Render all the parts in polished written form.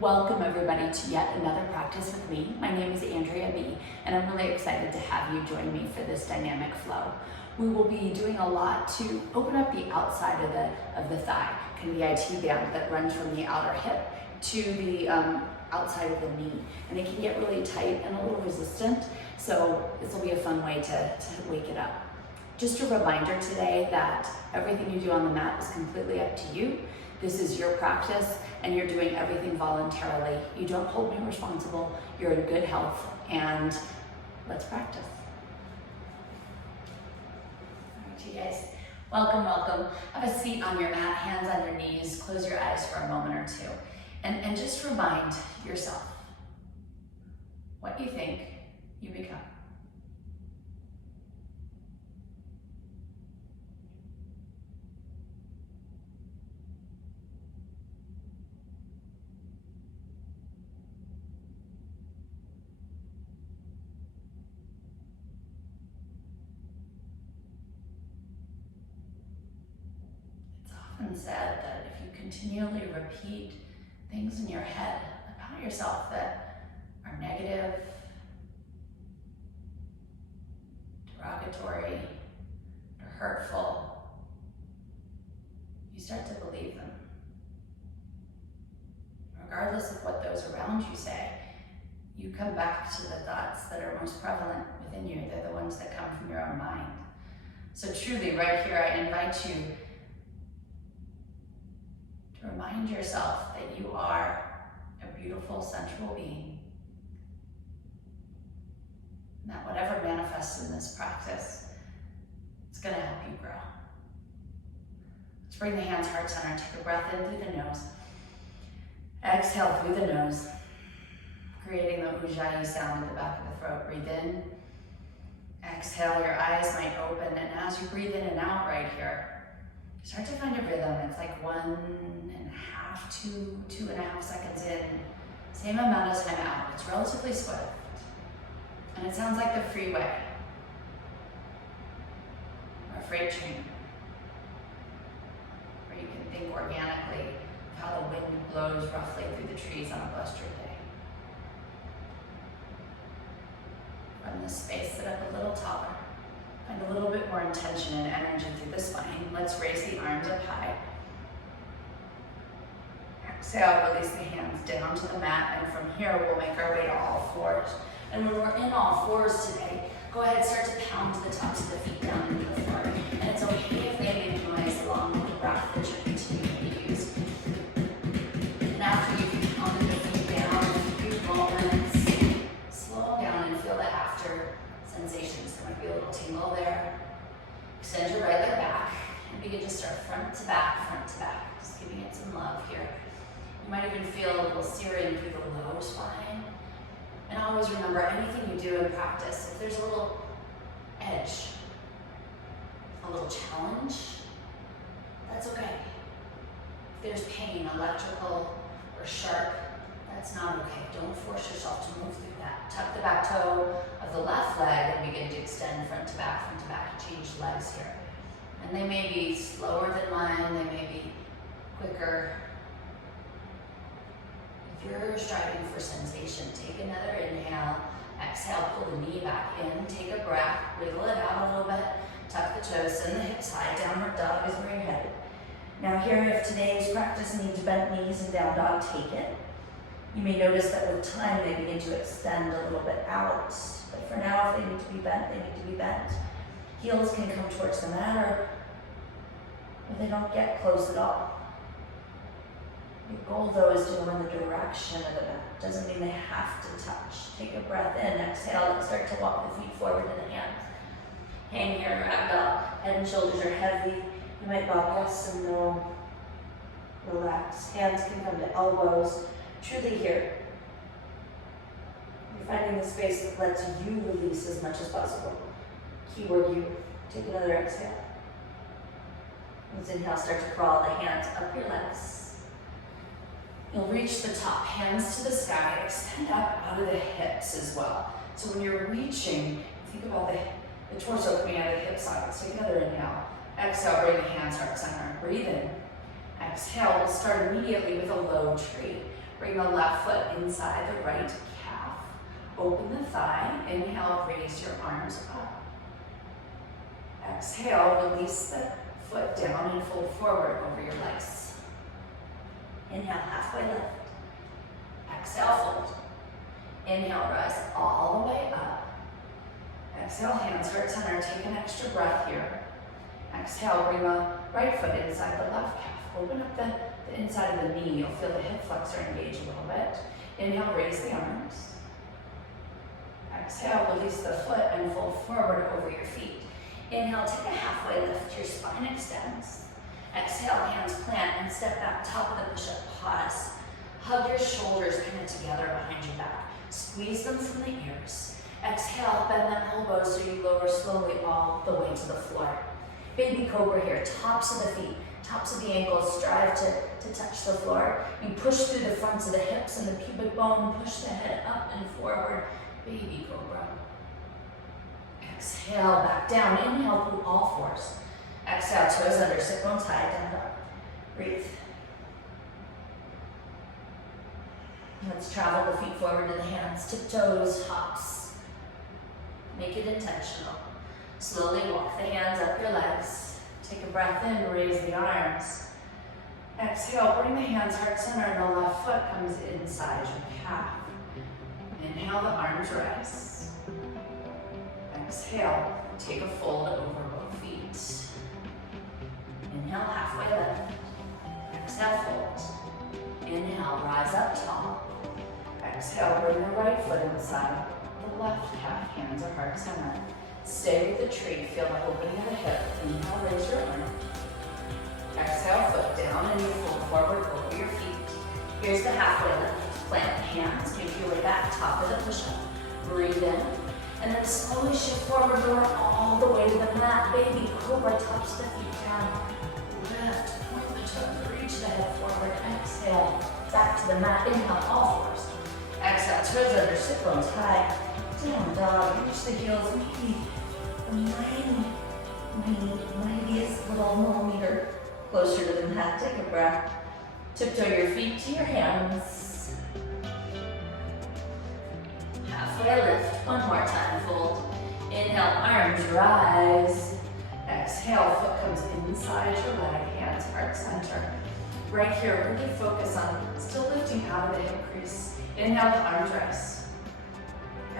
Welcome everybody to yet another practice with me. My name is Andrea B, and I'm really excited to have you join me for this dynamic flow. We will be doing a lot to open up the outside of the thigh, kind of the IT band that runs from the outer hip to the outside of the knee. And it can get really tight and a little resistant, so this will be a fun way to wake it up. Just a reminder today that everything you do on the mat is completely up to you. This is your practice and you're doing everything voluntarily. You don't hold me responsible, you're in good health, and let's practice. All right, you guys, welcome, welcome. Have a seat on your mat, hands on your knees, close your eyes for a moment or two, and just remind yourself what you think you become. And said that if you continually repeat things in your head about yourself that are negative, derogatory, or hurtful, you start to believe them. Regardless of what those around you say, you come back to the thoughts that are most prevalent within you. They're the ones that come from your own mind. So truly, right here, I invite you to remind yourself that you are a beautiful central being, and that whatever manifests in this practice, it's going to help you grow. Let's bring the hands heart center, take a breath in through the nose. Exhale through the nose, creating the ujjayi sound at the back of the throat. Breathe in. Exhale, your eyes might open, and as you breathe in and out right here, start to find a rhythm. It's like 1.5 to 2.5 seconds in. Same amount of time out. It's relatively swift. And it sounds like the freeway or a freight train, where you can think organically of how the wind blows roughly through the trees on a blustery day. From this space, sit up a little taller. Find a little bit more intention and energy through the spine. Let's raise the arms up high. Exhale, release the hands down to the mat, and from here we'll make our way to all fours. And when we're in all fours today, go ahead and start to pound the tops of the feet down into the floor. And it's okay if they make noise along with the breath that you're continuing to use. And after you've pounded the feet down in a few moments, slow down and feel the after sensations. There might be a little tingle there. Extend your right leg back and begin to start front to back, just giving it some love here. You might even feel a little searing through the low spine. And always remember, anything you do in practice, if there's a little edge, a little challenge, that's okay. If there's pain, electrical or sharp, that's not okay. Don't force yourself to move through that. Tuck the back toe of the left leg and begin to extend front to back, change legs here. And they may be slower than mine, they may be quicker. If you're striving for sensation, take another inhale, exhale, pull the knee back in, take a breath, wiggle it out a little bit, tuck the toes, send the hips high, downward dog is where you're headed. Now here, if today's practice needs bent knees and down dog, take it. You may notice that with time they begin to extend a little bit out, but for now, if they need to be bent, they need to be bent. Heels can come towards the mat, or they don't get close at all. Your goal, though, is to go in the direction of the mat. Doesn't mean they have to touch. Take a breath in, exhale, and start to walk the feet forward to the hands. Hang here, ragdoll. Head and shoulders are heavy. You might bob yes and no. Relax. Hands can come to elbows. Truly here. You're finding the space that lets you release as much as possible. Keyword you. Take another exhale. Let's inhale, start to crawl the hands up your legs. You'll reach the top, hands to the sky, extend up out of the hips as well. So when you're reaching, think about the torso coming out of the hip sockets. Take another inhale. Exhale, bring the hands heart center. Breathe in. Exhale, we'll start immediately with a low tree. Bring the left foot inside the right calf. Open the thigh. Inhale, raise your arms up. Exhale, release the foot down and fold forward over your legs. Inhale, halfway lift. Exhale, fold. Inhale, rise all the way up. Exhale, hands heart center. Take an extra breath here. Exhale, bring the right foot inside the left calf. Open up the inside of the knee. You'll feel the hip flexor engage a little bit. Inhale, raise the arms. Exhale, release the foot and fold forward over your feet. Inhale, take a halfway lift. Your spine extends. Exhale, hands plant and step back, top of the push-up, pause. Hug your shoulders kind of together behind your back. Squeeze them from the ears. Exhale, bend the elbows so you lower slowly all the way to the floor. Baby cobra here, tops of the feet, tops of the ankles, strive to touch the floor. You push through the fronts of the hips and the pubic bone, push the head up and forward, baby cobra. Exhale, back down, inhale through all fours. Exhale, toes under, sit bones high, down dog. Breathe. Let's travel the feet forward to the hands, tiptoes, hops. Make it intentional. Slowly walk the hands up your legs. Take a breath in, raise the arms. Exhale, bring the hands heart center and the left foot comes inside your calf. Inhale, the arms rise. Exhale, take a fold over both feet. Inhale, halfway lift. Exhale, fold. Inhale, rise up tall. Exhale, bring the right foot inside the left calf, hands are heart center. Stay with the tree, feel the opening of the hip. Inhale, raise your arm. Exhale, foot down and you fold forward over your feet. Here's the halfway lift. Plant the hands, make your way back, top of the push-up. Breathe in, and then slowly shift forward, lower all the way to the mat. Baby cobra, tops the feet down. Lift, point the toes, reach the head forward. Exhale, back to the mat. Inhale, all fours. Exhale, toes under, sit bones high. Down dog, reach the heels, maybe the mightiest little millimeter closer to the mat. Take a breath. Tiptoe your feet to your hands. Halfway lift, one more time, fold. Inhale, arms rise. Exhale, foot comes inside your leg, hands heart center. Right here, really focus on still lifting out of the hip crease. Inhale, the arms rise.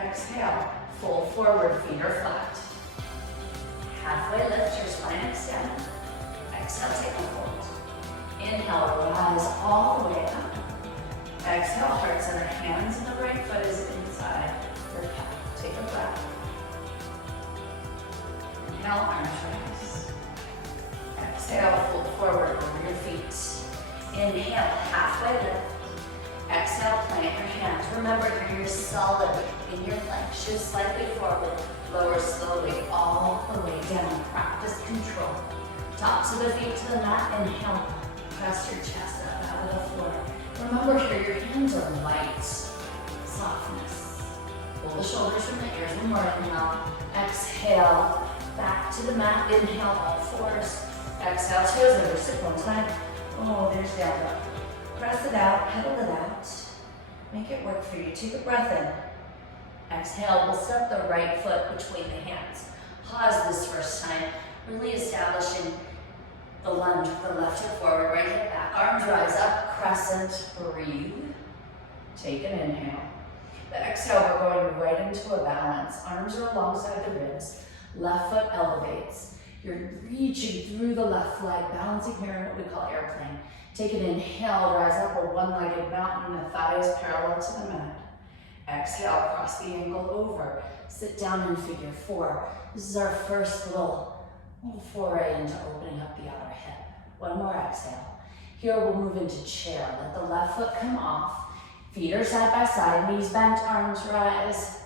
Exhale, fold forward, feet are flat. Halfway lift, your spine extend. Exhale, take a fold. Inhale, rise all the way up. Exhale, heart center, hands and the right foot is inside your calf. Take a breath. Inhale, arms rise. Exhale, fold forward over your feet. Inhale, halfway lift. Exhale, plant your hands. Remember, you're solid in your plank. Shift slightly forward. Lower slowly all the way down. Practice control. Tops of the feet to the mat. Inhale. Press your chest up out of the floor. Remember here, your hands are light. Softness. Pull the shoulders from the ears. One more. Inhale. Exhale. Back to the mat. Inhale, all fours. Exhale, toes under, sit bones high. Oh, there's down dog. Press it out, pedal it out. Make it work for you. Take a breath in. Exhale, we'll step the right foot between the hands. Pause this first time, really establishing the lunge with the left hip forward, right hip back. Arms rise up, crescent, breathe. Take an inhale. The exhale, we're going right into a balance. Arms are alongside the ribs. Left foot elevates. You're reaching through the left leg, balancing here in what we call airplane. Take an inhale, rise up a one-legged mountain, the thighs parallel to the mat. Exhale, cross the ankle over. Sit down in figure four. This is our first little foray into opening up the outer hip. One more exhale. Here we'll move into chair. Let the left foot come off. Feet are side by side, knees bent, arms rise.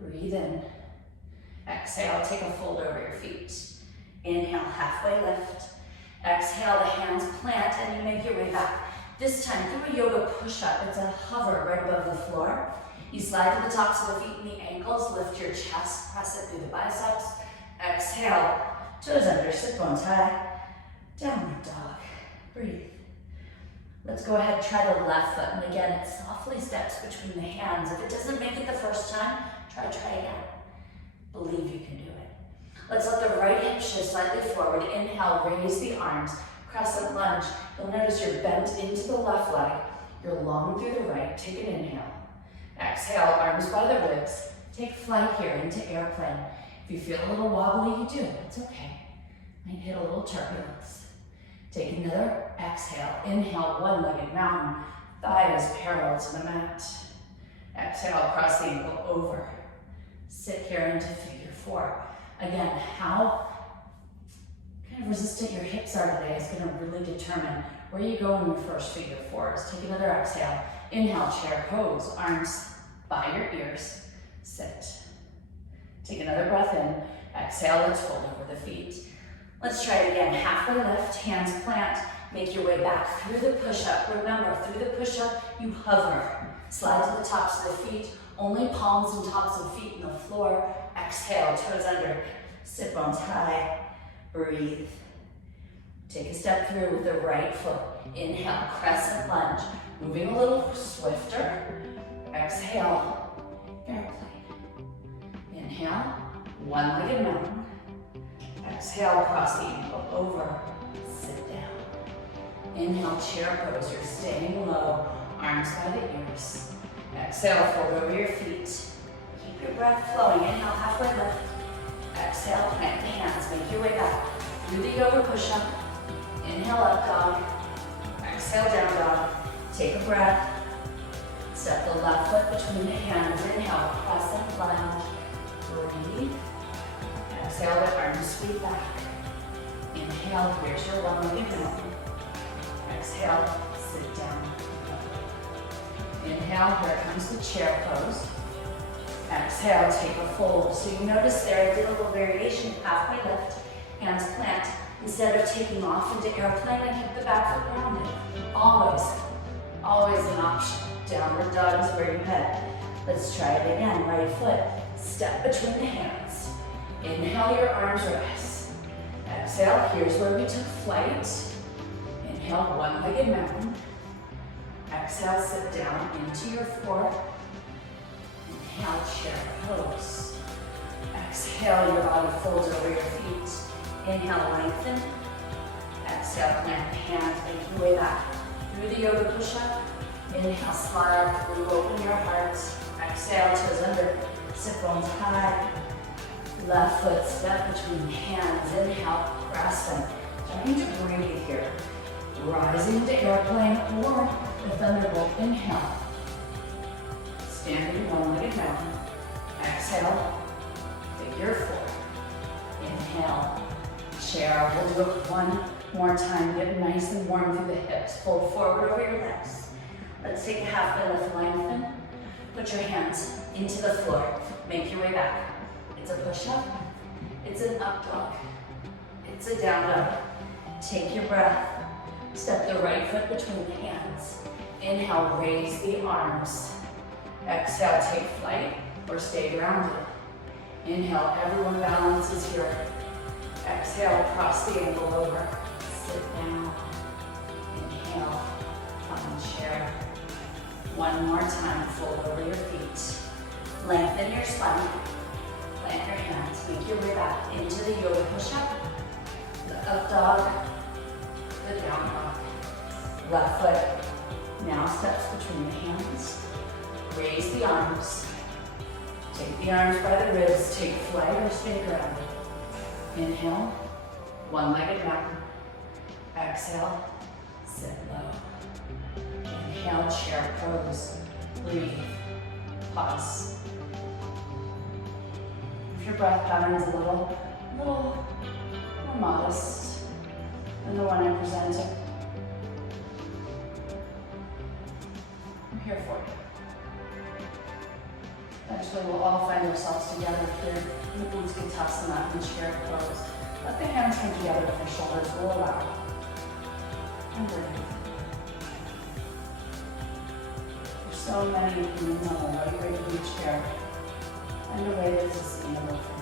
Breathe in. Exhale, take a fold over your feet. Inhale, halfway lift. Exhale, the hands plant and you make your way back. This time, through a yoga push-up, it's a hover right above the floor. You slide to the tops of the feet and the ankles, lift your chest, press it through the biceps. Exhale, toes under, sit bones high. Downward dog. Breathe. Let's go ahead and try the left foot. And again, it softly steps between the hands. If it doesn't make it the first time, try again. Believe you can do it. Let's let the right hip shift slightly forward. Inhale, raise the arms, crescent lunge. You'll notice you're bent into the left leg. You're long through the right. Take an inhale. Exhale, arms by the ribs. Take flight here into airplane. If you feel a little wobbly, you do. It's okay. Might hit a little turbulence. Take another exhale. Inhale, one-legged mountain. Thighs parallel to the mat. Exhale, cross the ankle over. Sit here into figure four. Again, how kind of resistant your hips are today is going to really determine where you go in your first figure fours. Take another exhale. Inhale, chair pose. Arms by your ears. Sit. Take another breath in. Exhale, let's fold over the feet. Let's try it again. Halfway lift, hands plant. Make your way back through the push-up. Remember, through the push-up, you hover. Slide to the tops of the feet. Only palms and tops of feet in the floor. Exhale, toes under. Sit bones high. Breathe. Take a step through with the right foot. Inhale, crescent lunge. Moving a little swifter. Exhale, airplane. Inhale, one-legged mountain. Exhale, cross the ankle over. Sit down. Inhale, chair pose. You're staying low. Arms by the ears. Exhale, fold over your feet. Keep your breath flowing. Inhale, halfway lift. Exhale, plant the hands. Make your way back through the yoga push-up. Inhale, up dog. Exhale, down dog. Take a breath. Step the left foot between the hands. Inhale, crescent lunge. Breathe. Exhale, the arms sweep back. Inhale, here's your one-legged mountain. Exhale, sit down. Inhale, here comes the chair pose. Exhale, take a fold. So you notice there I did a little variation, halfway lift, hands plant. Instead of taking off into airplane, I kept the back foot grounded. Always an option. Downward dog is where you head. Let's try it again. Right foot, step between the hands. Inhale, your arms rest. Exhale, here's where we took flight. Inhale, one-legged mountain. Exhale, sit down into your floor. Inhale, chair pose. Exhale, your body folds over your feet. Inhale, lengthen. Exhale, plant the hands, make your way back through the yoga push-up. Inhale, slide through, open your heart. Exhale, toes under, sit bones high. Left foot, step between hands. Inhale, grasping. Trying to breathe here. Rising to airplane or the thunderbolt. Inhale. Standing one-legged mountain. Exhale, figure four. Inhale, chair. We'll do it one more time. Get nice and warm through the hips. Fold forward over your legs. Let's take a halfway lift, lengthen. Put your hands into the floor. Make your way back. It's a push-up. It's an up dog. It's a down dog. Take your breath. Step the right foot between the hands. Inhale, raise the arms. Exhale, take flight or stay grounded. Inhale, everyone balances here. Exhale, cross the ankle over. Sit down. Inhale, find chair. One more time, fold over your feet. Lengthen your spine. Plant your hands. Make your way back into the yoga push-up. The up dog. The down dog. Left foot now steps between the hands. Raise the arms. Take the arms by the ribs. Take flight or stay grounded. Inhale, one-legged mountain. Exhale, sit low. Inhale, chair pose. Breathe. Pause. If your breath pattern is a little more modest than the one I presented, I'm here for you. Eventually we'll all find ourselves together here. Glutes can toss them out and chair pose. Let the hands come together if your shoulders will allow. And breathe. There's so many humans on the right way to each chair. Find a way that's sustainable for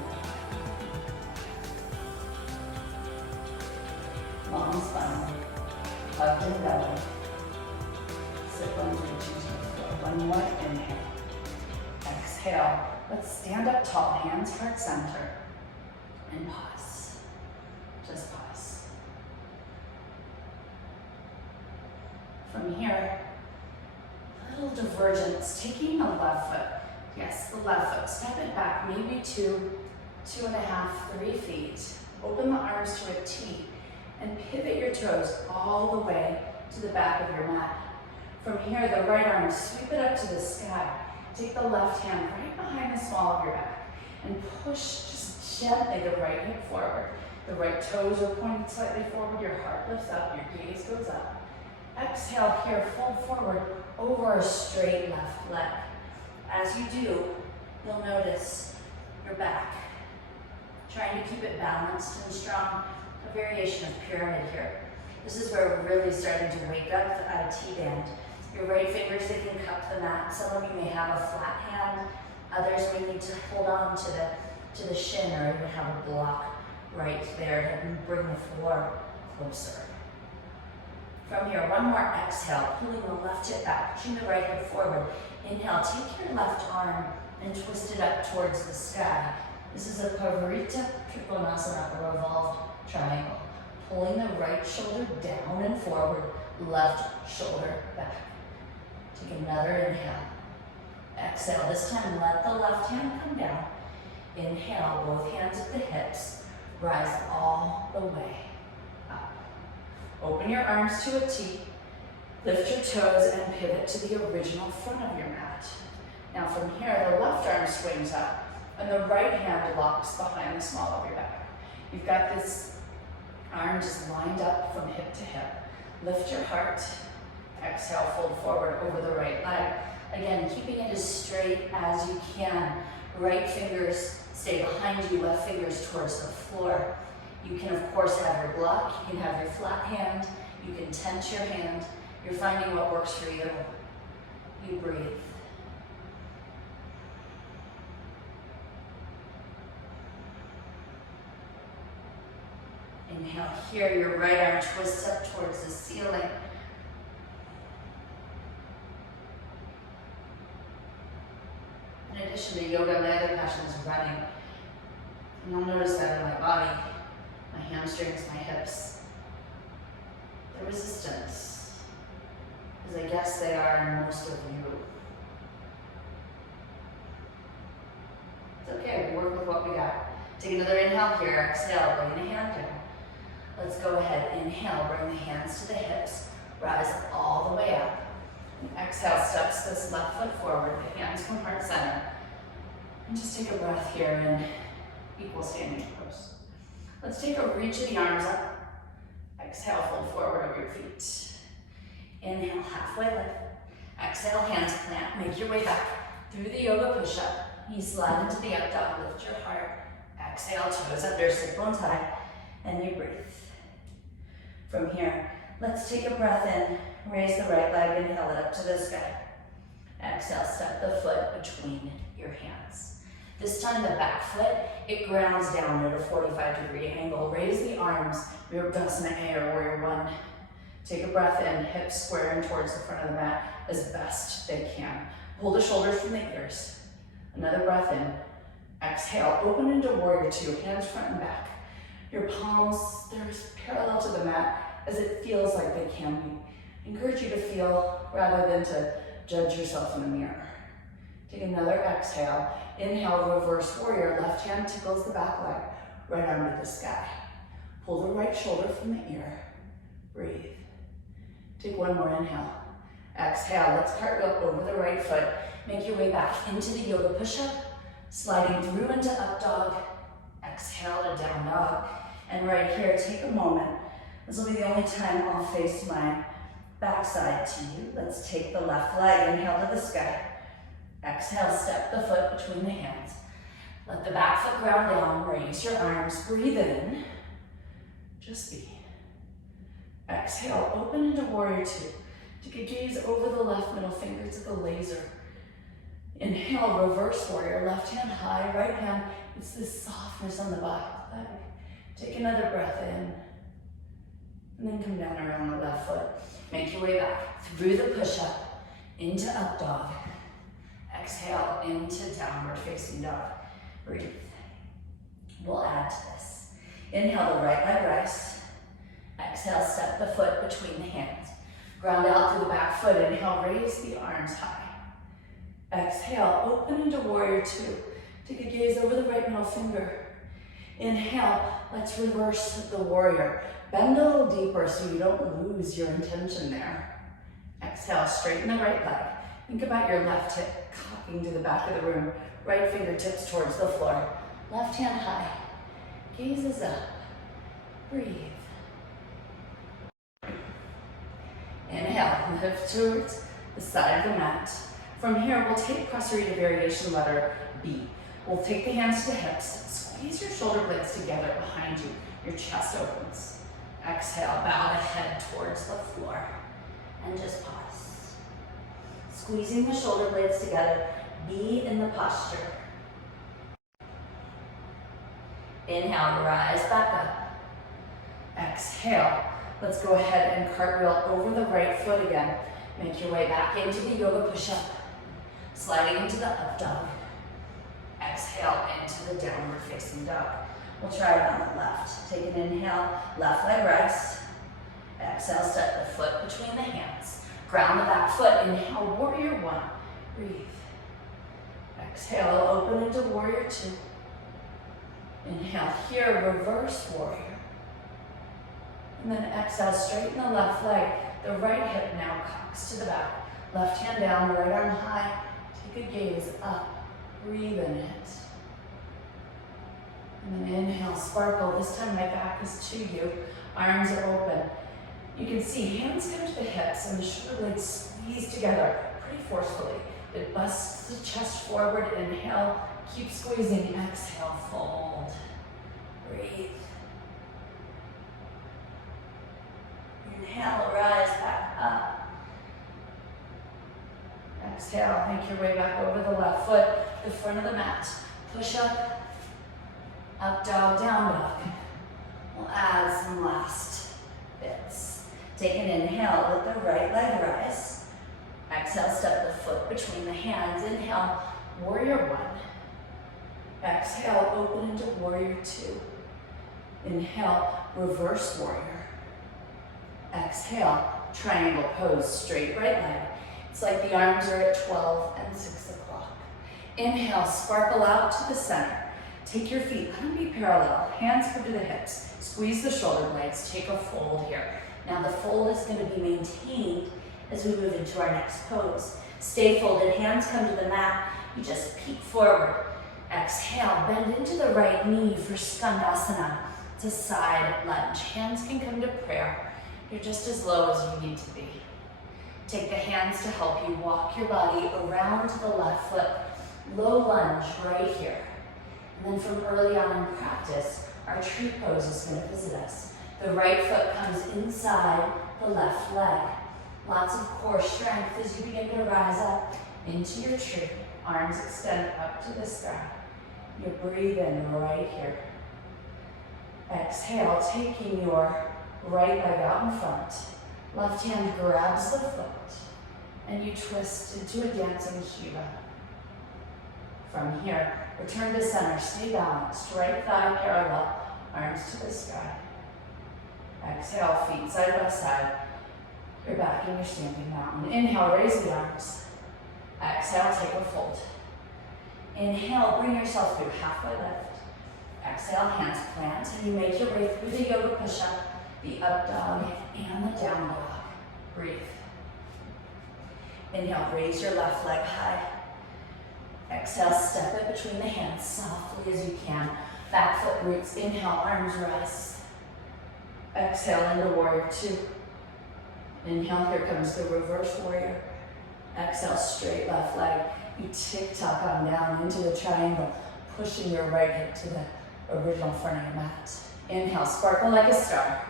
you. Long spine, tucked in belly. hip bones reaching to the floor. One more, inhale. Exhale. Let's stand up tall, hands heart center. And pause. Just pause. From here, a little divergence, taking the left foot. Yes, the left foot. Step it back, maybe 2, 2.5, 3 feet. Open the arms to a T and pivot your toes all the way to the back of your mat. From here, the right arm, sweep it up to the sky. Take the left hand right behind the small of your back and push just gently the right hip forward. The right toes are pointed slightly forward, your heart lifts up, your gaze goes up. Exhale here, fold forward over a straight left leg. As you do, you'll notice your back. Trying to keep it balanced and strong. A variation of pyramid here. This is where we're really starting to wake up at a T-band. Your right fingers, they can cup the mat. Some of you may have a flat hand. Others may need to hold on to the shin or even have a block right there to bring the floor closer. From here, one more exhale, pulling the left hip back, pushing the right hip forward. Inhale, take your left arm and twist it up towards the sky. This is a Parivrtta Trikonasana, a revolved triangle. Pulling the right shoulder down and forward, left shoulder back. Take another inhale. Exhale, this time let the left hand come down. Inhale, both hands at the hips. Rise all the way up. Open your arms to a T. Lift your toes and pivot to the original front of your mat. Now from here, the left arm swings up and the right hand locks behind the small of your back. You've got this arm just lined up from hip to hip. Lift your heart. Exhale, fold forward over the right leg. Again, keeping it as straight as you can. Right fingers stay behind you, left fingers towards the floor. You can, of course, have your block. You can have your flat hand. You can tense your hand. You're finding what works for you. You breathe. Inhale here, your right arm twists up towards the ceiling. In addition to yoga, my other passion is running. And you'll notice that in my body, my hamstrings, my hips, the resistance, as I guess they are in most of you. It's okay, we work with what we got. Take another inhale here, exhale, bring the hand down. Let's go ahead, inhale, bring the hands to the hips, rise all the way up. And exhale, steps this left foot forward, the hands from heart center. And just take a breath here in equal standing pose. Let's take a reach of the arms up. Exhale, fold forward over your feet. Inhale, halfway lift. Exhale, hands plant, make your way back through the yoga push-up. Knees slide into the up dog, lift your heart. Exhale, toes under, sit bones high, and you breathe. From here, let's take a breath in, raise the right leg, inhale it up to the sky. Exhale, step the foot between your hands. This time the back foot, it grounds down at a 45-degree angle. Raise the arms, Virabhadrasana A or Warrior One. Take a breath in, hips square in towards the front of the mat as best they can. Pull the shoulders from the ears. Another breath in. Exhale, open into Warrior Two, hands front and back. Your palms, they're parallel to the mat as it feels like they can be. Encourage you to feel rather than to judge yourself in the mirror. Take another exhale. Inhale, reverse warrior. Left hand tickles the back leg, right arm to the sky. Pull the right shoulder from the ear. Breathe. Take one more inhale. Exhale, let's cartwheel over the right foot. Make your way back into the yoga push-up, sliding through into up dog. Exhale to down dog. And right here, take a moment. This will be the only time I'll face my backside to you. Let's take the left leg, inhale to the sky. Exhale, step the foot between the hands. Let the back foot ground down, raise your arms, breathe in. Just be. Exhale, open into Warrior Two. Take a gaze over the left middle finger to the laser. Inhale, reverse warrior, left hand high, right hand. It's this softness on the back leg. Take another breath in. And then come down around the left foot. Make your way back through the push-up. into up dog. Exhale into downward facing dog. Breathe. We'll add to this. Inhale, the right leg raises. Exhale, step the foot between the hands. Ground out through the back foot. Inhale, raise the arms high. Exhale, open into warrior two. Take a gaze over the right middle finger. Inhale, let's reverse the warrior. Bend a little deeper so you don't lose your intention there. Exhale, straighten the right leg. Think about your left hip cocking to the back of the room. Right fingertips towards the floor. Left hand high. Gaze is up. Breathe. Inhale, lift towards the side of the mat. From here, we'll take Prasarita variation letter B. We'll take the hands to the hips. Squeeze your shoulder blades together behind you. Your chest opens. Exhale, bow the head towards the floor. And just pause. Squeezing the shoulder blades together. Be in the posture. Inhale, rise back up. Exhale. Let's go ahead and cartwheel over the right foot again. Make your way back into the yoga push-up. Sliding into the up dog. Exhale into the downward facing dog. We'll try it on the left. Take an inhale, left leg rest. Exhale, step the foot between the hands. Ground the back foot. Inhale, warrior one. Breathe. Exhale, open into warrior two. Inhale here, reverse warrior. And then exhale, straighten the left leg. The right hip now cocks to the back. Left hand down, right arm high. Take a gaze up. Breathe in it. And then inhale, sparkle. This time my back is to you. Arms are open. You can see hands come to the hips and the shoulder blades squeeze together pretty forcefully. It busts the chest forward. Inhale, keep squeezing. Exhale, fold. Breathe. Inhale, rise back up. Exhale, make your way back over the left foot, the front of the mat. Push up dog, down dog. We'll add some last bits. Take an inhale, let the right leg rise. Exhale, step the foot between the hands. Inhale, warrior one. Exhale, open into warrior two. Inhale, reverse warrior. Exhale, triangle pose, straight right leg. It's like the arms are at 12 and 6 o'clock. Inhale, sparkle out to the center. Take your feet, let them be parallel. Hands come to the hips. Squeeze the shoulder blades. Take a fold here. Now the fold is going to be maintained as we move into our next pose. Stay folded, hands come to the mat. You just peek forward. Exhale, bend into the right knee for Skandasana. It's a side lunge. Hands can come to prayer. You're just as low as you need to be. Take the hands to help you walk your body around to the left foot. Low lunge right here. And then from early on in practice, our tree pose is going to visit us. The right foot comes inside the left leg. Lots of core strength as you begin to rise up into your tree. Arms extend up to the sky. You breathe in right here. Exhale, taking your right leg out in front. Left hand grabs the foot, and you twist into a dancing Shiva. From here, return to center, stay balanced, right thigh parallel, arms to the sky. Exhale, feet side by side. You're back in your standing mountain. Inhale, raise the arms. Exhale, take a fold. Inhale, bring yourself through halfway lift. Exhale, hands plant, and you make your way through the yoga push-up, the up dog, and the down dog. Breathe. Inhale, raise your left leg high. Exhale, step it between the hands softly as you can. Back foot roots. Inhale, arms rise. Exhale into warrior two. Inhale, here comes the reverse warrior. Exhale, straight left leg. You tick-tock on down into the triangle, pushing your right hip to the original front of your mat. Inhale, sparkle like a star.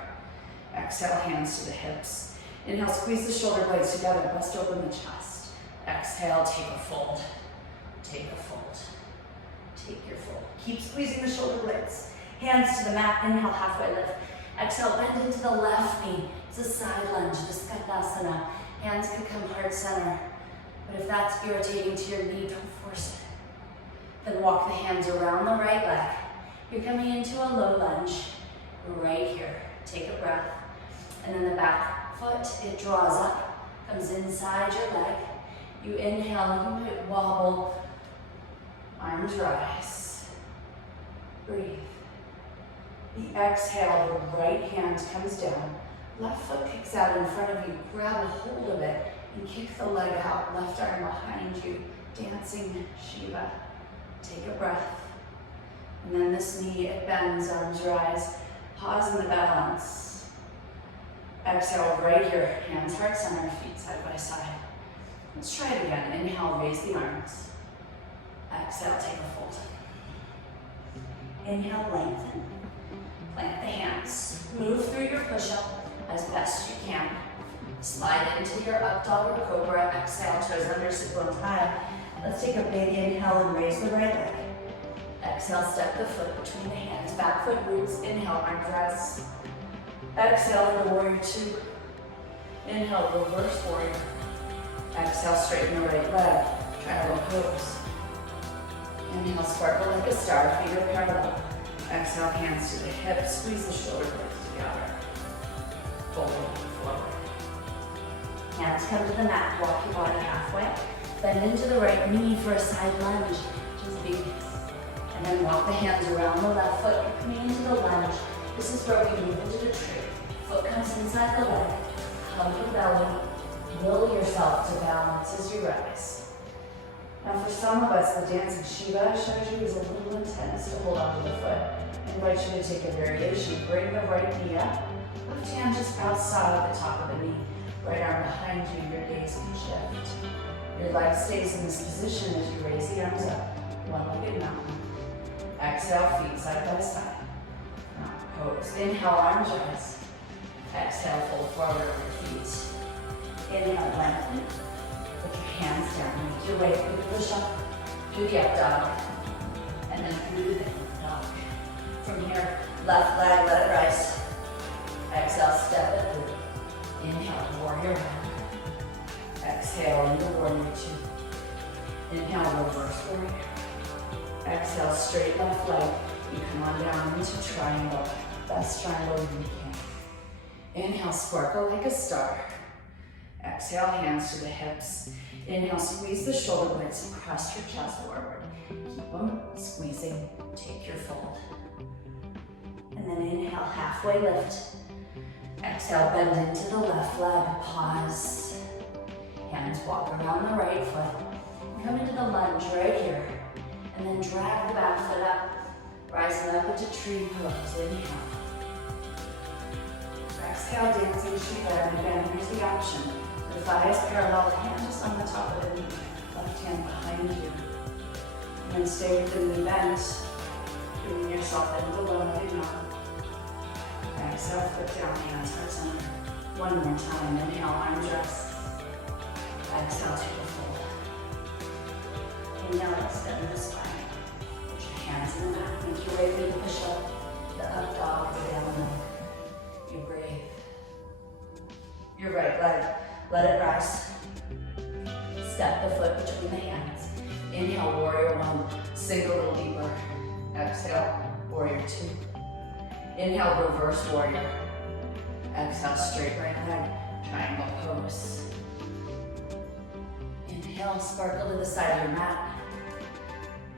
Exhale, hands to the hips. Inhale, squeeze the shoulder blades together, bust open the chest. Exhale, take a fold. Take a fold. Take your fold. Keep squeezing the shoulder blades. Hands to the mat. Inhale, halfway lift. Exhale, bend into the left knee. It's a side lunge, the Skandasana. Hands can come heart center. But if that's irritating to your knee, don't force it. Then walk the hands around the right leg. You're coming into a low lunge right here. Take a breath. And then the back foot, it draws up, comes inside your leg. You inhale, you might wobble. Arms rise. Breathe. The exhale, the right hand comes down. Left foot kicks out in front of you. Grab a hold of it and kick the leg out. Left arm behind you. Dancing Shiva. Take a breath. And then this knee, it bends, arms rise. Pause in the balance. Exhale right here. Hands heart center, feet side by side. Let's try it again. Inhale, raise the arms. Exhale, take a fold. Inhale, lengthen. Plant the hands. Move through your push-up as best you can. Slide into your up dog or cobra. Exhale, toes under, sit bones high. Let's take a big inhale and raise the right leg. Exhale, step the foot between the hands. Back foot roots. Inhale, arms rise. Exhale for warrior two. Inhale, reverse warrior. Exhale, straighten the right leg. Triangle pose. Inhale, sparkle like a star, feet are parallel. Exhale, hands to the hips, squeeze the shoulder blades together. Forward, forward. Hands come to the mat, walk your body halfway. Bend into the right knee for a side lunge, just be. And then walk the hands around the left foot, you're coming into the lunge. This is where we move into the tree. Foot comes inside the leg, hug your belly, will yourself to balance as you rise. Now for some of us, the dancing Shiva I showed you is a little intense to hold on to the foot. I invite you to take a variation. Bring the right knee up. Left hand just outside the top of the knee. Right arm behind you, your gaze can shift. Your leg stays in this position as you raise the arms up. One-legged mountain. Exhale, feet side by side. Mountain pose. Inhale, arms rise. Exhale, fold forward on your feet. Inhale, lengthen. Put your hands down, make your way through the push-up, through the up dog, and then through the dog. From here, left leg, let it rise. Exhale, step it through. Inhale, warrior one. Exhale, into warrior two. Inhale, reverse warrior. Exhale, straight left leg. You come on down into triangle. Best triangle you can. Inhale, sparkle like a star. Exhale, hands to the hips. Inhale, squeeze the shoulder blades and cross your chest forward. Keep them squeezing, take your fold. And then inhale, halfway lift. Exhale, bend into the left leg, pause. Hands walk around the right foot. Come into the lunge right here. And then drag the back foot up. Rising up into tree pose, inhale. Exhale, dancing Shiva, and again, here's the option. The thigh is parallel, the hand just on the top of the knee, left hand behind you. And then stay with the knee bent, bringing yourself into the low-legged mountain. Exhale, foot down, hands heart center. One more time, inhale, arms rest. Exhale, take a fold. Inhale, extend the spine. Put your hands in the mat, make your way through the push-up, the up dog, the down dog. You breathe. Your right leg, let it rise. Step the foot between the hands. Inhale, warrior one. Sink a little deeper. Exhale, warrior two. Inhale, reverse warrior. Exhale, straight right leg. Triangle pose. Inhale, sparkle to the side of your mat.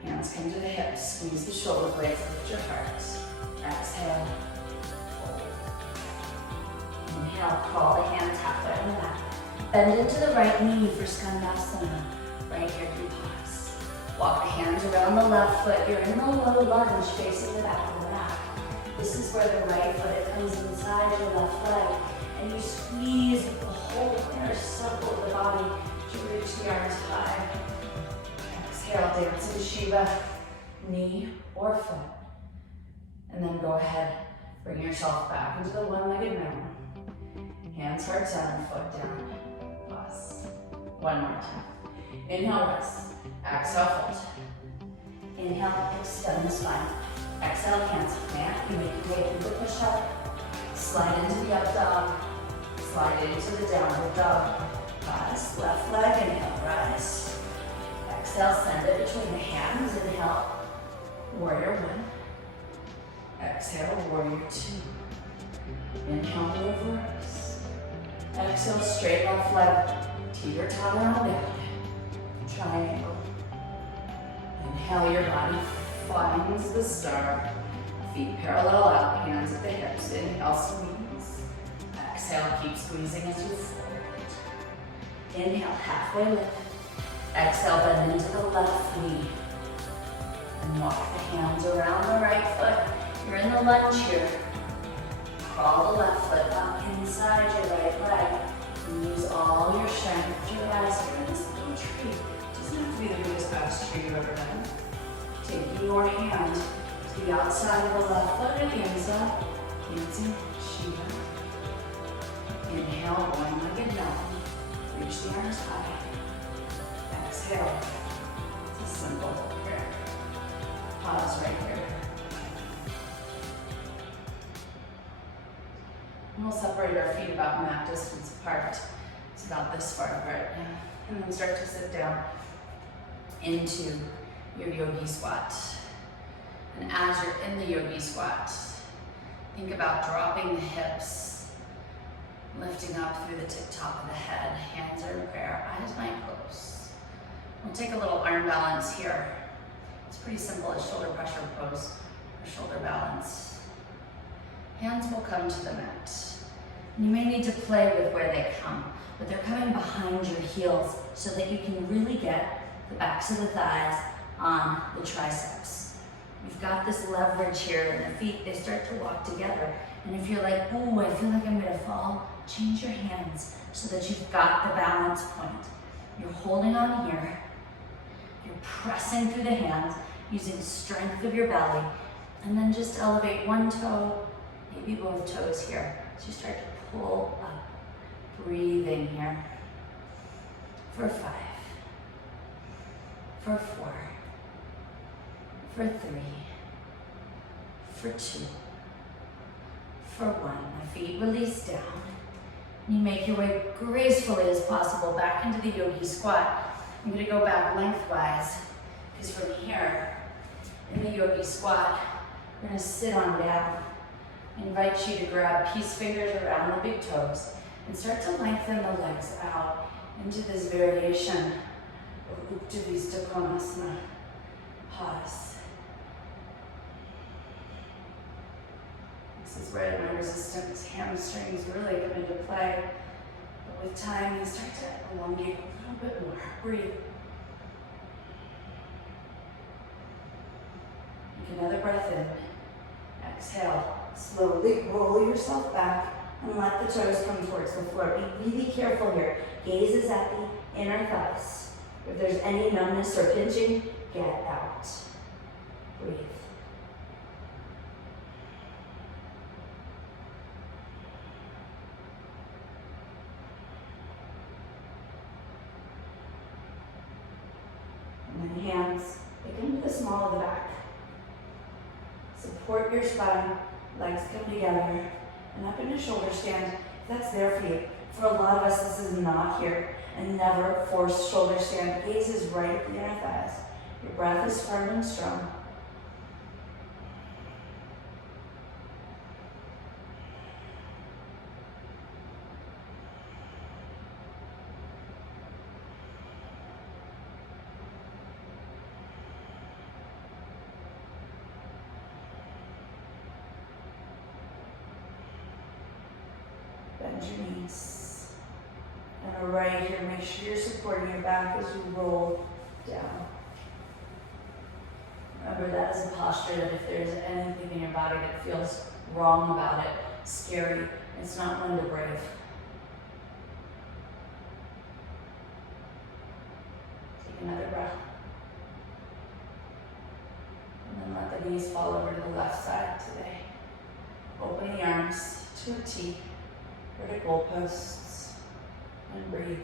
Hands come to the hips. Squeeze the shoulder blades, lift your heart. Exhale. Inhale, crawl the hands halfway on the mat. Bend into the right knee for Skandasana. Right here, you pause. Walk the hands around the left foot. You're in the low lunge facing the back of the mat. This is where the right foot comes inside your left leg. And you squeeze the whole inner circle of the body to reach the arms high. Exhale, dancing Shiva, knee or foot. And then go ahead, bring yourself back into the one-legged mountain. Hands heart center, foot down. Pause. One more time. Inhale, rest. Exhale, fold. Inhale, extend the spine. Exhale, hands plant. You make your way through the push-up. Slide into the up dog. Slide into the downward dog. Pause. Left leg, inhale, rise. Exhale, send it between the hands. Inhale, warrior one. Exhale, warrior two. Inhale, reverse. Exhale, straight left leg. Teeter-totter on down. Triangle. Inhale, your body finds the star. Feet parallel out, hands at the hips. Inhale, squeeze. Exhale, keep squeezing as you fold. Inhale, halfway lift. Exhale, bend into the left knee. And walk the hands around the right foot. You're in the lunge here. Crawl the left foot up inside your right leg. And use all your strength to rise here in this little tree. It doesn't have to be the biggest, baddest tree you've ever done. Take your hand to the outside of the left foot or the inside. Dancing Shiva. Inhale, one-legged mountain. Reach the arms high. Exhale. It's a simple prayer. Pause right here. And we'll separate our feet about mat distance apart. It's about this far apart now. And then start to sit down into your yogi squat. And as you're in the yogi squat, think about dropping the hips, lifting up through the tip top of the head. Hands are in prayer, eyes might close. We'll take a little arm balance here. It's pretty simple, a shoulder pressure pose or shoulder balance. Hands will come to the mat. You may need to play with where they come, but they're coming behind your heels so that you can really get the backs of the thighs on the triceps. You've got this leverage here in the feet, they start to walk together. And if you're like, oh, I feel like I'm gonna fall, change your hands so that you've got the balance point. You're holding on here, you're pressing through the hands, using strength of your belly, and then just elevate one toe, maybe both toes here. So you start to pull up, breathing here. For 5, for 4, for 3, for 2, for 1. The feet release down. You make your way gracefully as possible back into the yogi squat. I'm going to go back lengthwise because from here in the yogi squat, we're going to sit on down. I invite you to grab peace fingers around the big toes and start to lengthen the legs out into this variation of Uttanasana Konasana. Pause. This is where my resistance hamstrings really come into play. But with time, you start to elongate a little bit more. Breathe. Take another breath in. Exhale. Slowly roll yourself back and let the toes come towards the floor. Be really careful here. Gaze is at the inner thighs. If there's any numbness or pinching, get out. Breathe. And then hands, they come to the small of the back. Support your spine, legs come together, and up into shoulder stand, if that's there for you. For a lot of us, this is not here, and never force shoulder stand. Gaze is right at the inner thighs. Your breath is firm and strong. Bend your knees. And right here, make sure you're supporting your back as you roll down. Remember, that is a posture that if there's anything in your body that feels wrong about it, scary, it's not one to brave. Take another breath. And then let the knees fall over to the left side today. Open the arms to a T. Vertical posts, and breathe.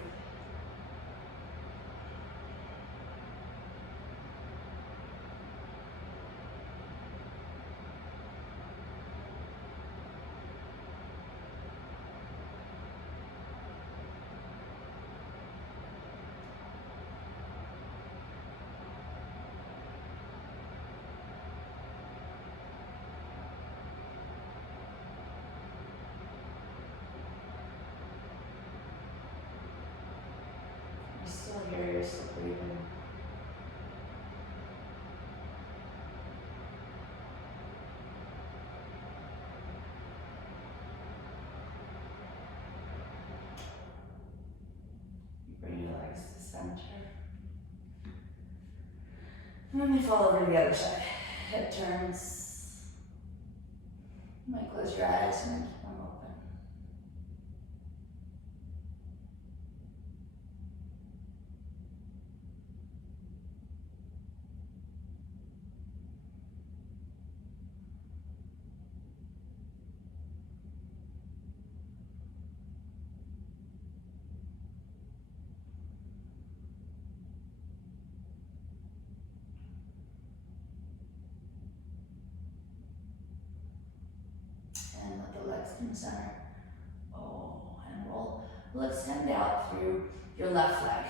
here, you're still breathing. Bring your legs to center. And then they fall over to the other side. Hip turns. You might close your eyes and keep them open. And let the legs come center. Oh, and we'll extend out through your left leg.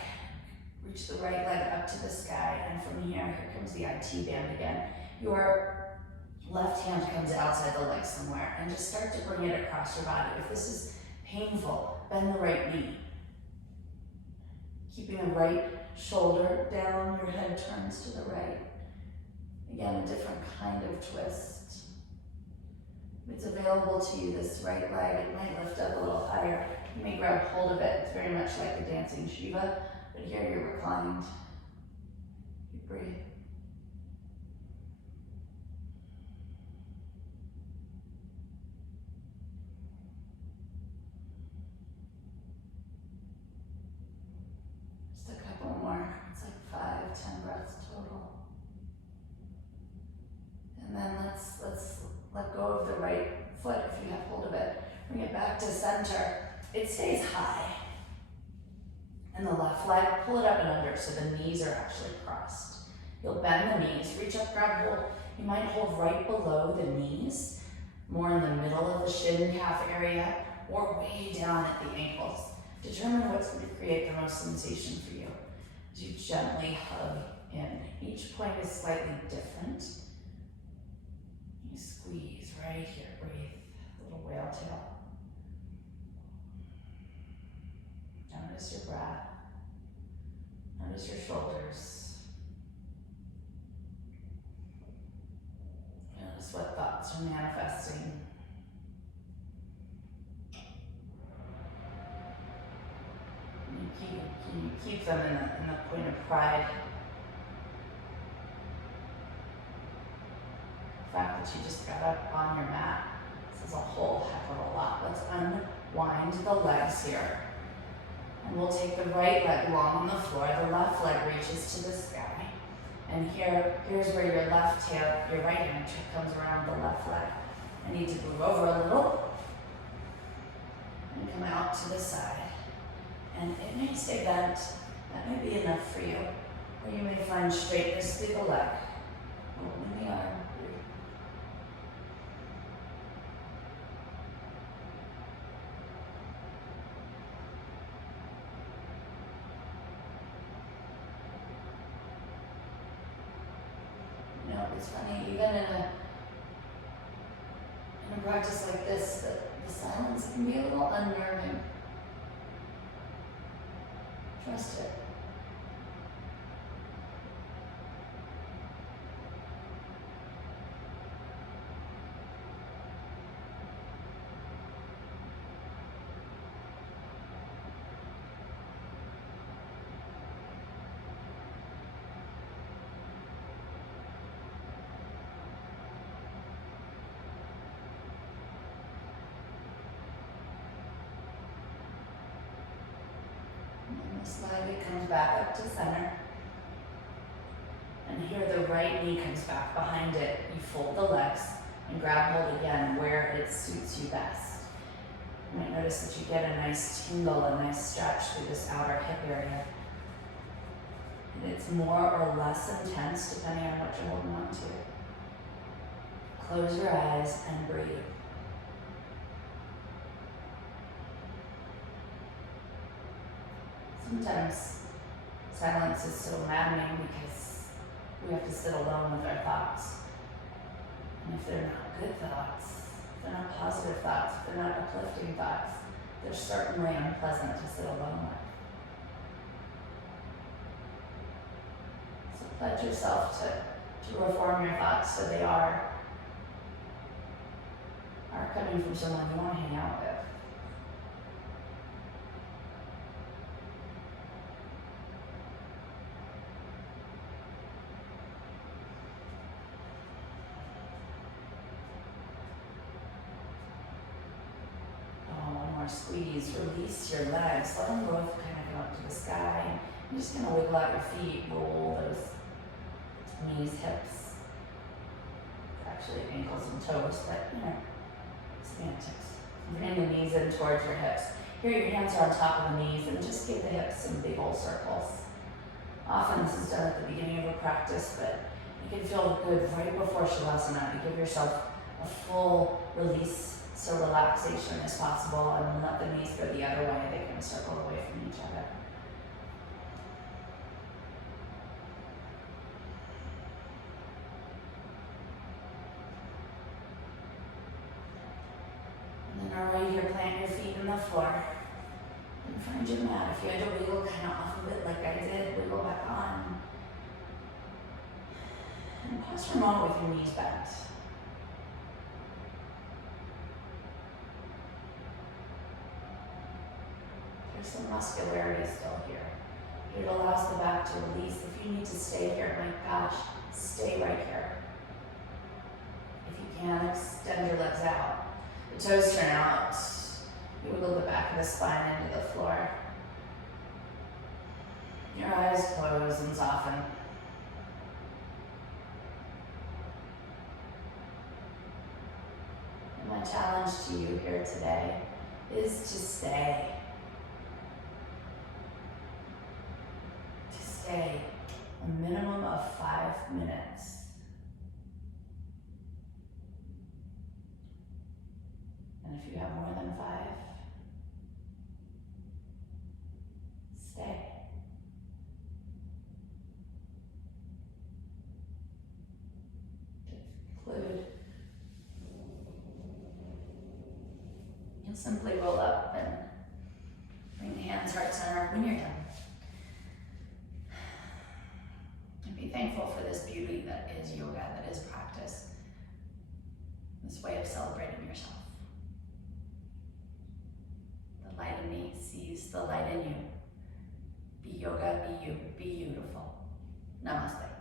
Reach the right leg up to the sky, and from here comes the IT band again. Your left hand comes outside the leg somewhere, and just start to bring it across your body. If this is painful, bend the right knee. Keeping the right shoulder down, your head turns to the right. Again, a different kind of twist. If it's available to you, this right leg, it might lift up a little higher. You may grab hold of it. It's very much like the dancing Shiva, but here you're reclined. You breathe. Just a couple more. It's like 5-10 breaths total. And then let's let go of the right foot if you have hold of it. Bring it back to center. It stays high. And the left leg, pull it up and under so the knees are actually crossed. You'll bend the knees, reach up, grab hold. You might hold right below the knees, more in the middle of the shin calf area, or way down at the ankles. Determine what's going to create the most sensation for you. As you gently hug in. Each point is slightly different. You squeeze right here, breathe, little whale tail. Notice your breath. Notice your shoulders. Notice what thoughts are manifesting. And you keep them in the point of pride. The fact that you just got up on your mat. This is a whole heck of a lot. Let's unwind the legs here. And we'll take the right leg long on the floor. The left leg reaches to the sky. And here's where your left tail, your right hand comes around the left leg. I need to move over a little and come out to the side. And it may stay bent. That may be enough for you. Or you may find straightness through the leg. Open the arm. It's funny, even in a practice like this, that the silence can be a little unnerving. Trust it. Slide it comes back up to center. And here the right knee comes back behind it. You fold the legs and grab hold again where it suits you best. You might notice that you get a nice tingle, a nice stretch through this outer hip area. And it's more or less intense depending on what you're holding on to. Close your eyes and breathe. Sometimes silence is so maddening because we have to sit alone with our thoughts. And if they're not good thoughts, if they're not positive thoughts, if they're not uplifting thoughts, they're certainly unpleasant to sit alone with. Pledge yourself to reform your thoughts so they are coming from someone you want to hang out with. Squeeze, release your legs, let them both kind of go up to the sky. You're just going to wiggle out your feet, roll those knees, hips, actually ankles and toes, but semantics. Bring the knees in towards your hips. Here your hands are on top of the knees and just give the hips some big old circles. Often this is done at the beginning of a practice, but you can feel good right before Shavasana to give yourself a full release so relaxation as possible, and then let the knees go the other way. They can circle away from each other. And then already here, plant your feet in the floor. And find your mat. If you had to wiggle kind of off of it like I did, wiggle back on. And pause for a moment with your knees bent. There's some muscularity still here. It allows the back to release. If you need to stay here, my gosh, stay right here. If you can, extend your legs out. The toes turn out. You wiggle the back of the spine into the floor. Your eyes close and soften. And my challenge to you here today is to stay. Stay a minimum of 5 minutes. And if you have more than 5, stay. To conclude, you'll simply roll up and bring the hands heart center when you're done. Be thankful for this beauty that is yoga, that is practice, this way of celebrating yourself. The light in me sees the light in you. Be yoga, be you, be beautiful. Namaste.